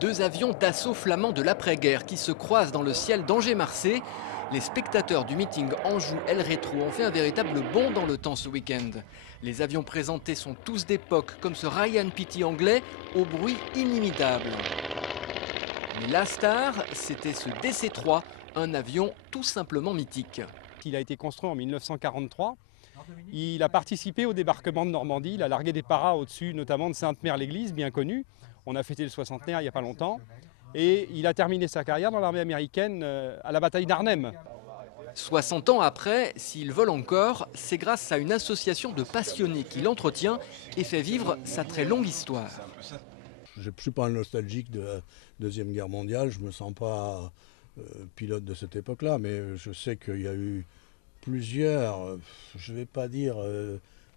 Deux avions d'assaut flamands de l'après-guerre qui se croisent dans le ciel d'Angers-Marseille. Les spectateurs du meeting Anjou-El Rétro ont fait un véritable bond dans le temps ce week-end. Les avions présentés sont tous d'époque, comme ce Ryan Pitty anglais, au bruit inimitable. Mais la star, c'était ce DC-3, un avion tout simplement mythique. Il a été construit en 1943. Il a participé au débarquement de Normandie. Il a largué des paras au-dessus, notamment de Sainte-Mère-l'Église, bien connue. On a fêté le 60e il n'y a pas longtemps. Et il a terminé sa carrière dans l'armée américaine à la bataille d'Arnhem. 60 ans après, s'il vole encore, c'est grâce à une association de passionnés qui l'entretient et fait vivre sa très longue histoire. Je ne suis pas un nostalgique de la Deuxième Guerre mondiale, je ne me sens pas pilote de cette époque-là, mais je sais qu'il y a eu plusieurs, je ne vais pas dire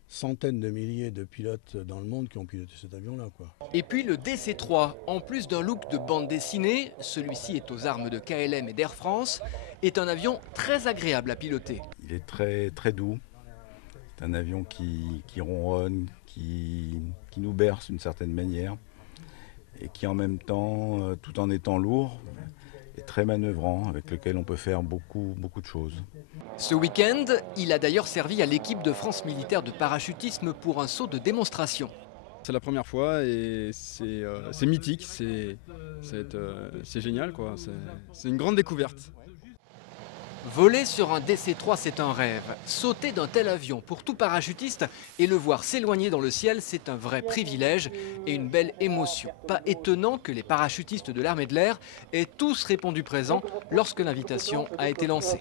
centaines de milliers de pilotes dans le monde qui ont piloté cet avion-là, quoi. Et puis le DC-3, en plus d'un look de bande dessinée, celui-ci est aux armes de KLM et d'Air France, est un avion très agréable à piloter. Il est très, très doux. C'est un avion qui ronronne, qui nous berce d'une certaine manière et qui en même temps, tout en étant lourd, est très manœuvrant, avec lequel on peut faire beaucoup de choses. Ce week-end, il a d'ailleurs servi à l'équipe de France militaire de parachutisme pour un saut de démonstration. C'est la première fois et c'est mythique, c'est génial, quoi. C'est une grande découverte. Voler sur un DC-3, c'est un rêve. Sauter d'un tel avion pour tout parachutiste et le voir s'éloigner dans le ciel, c'est un vrai privilège et une belle émotion. Pas étonnant que les parachutistes de l'armée de l'air aient tous répondu présent lorsque l'invitation a été lancée.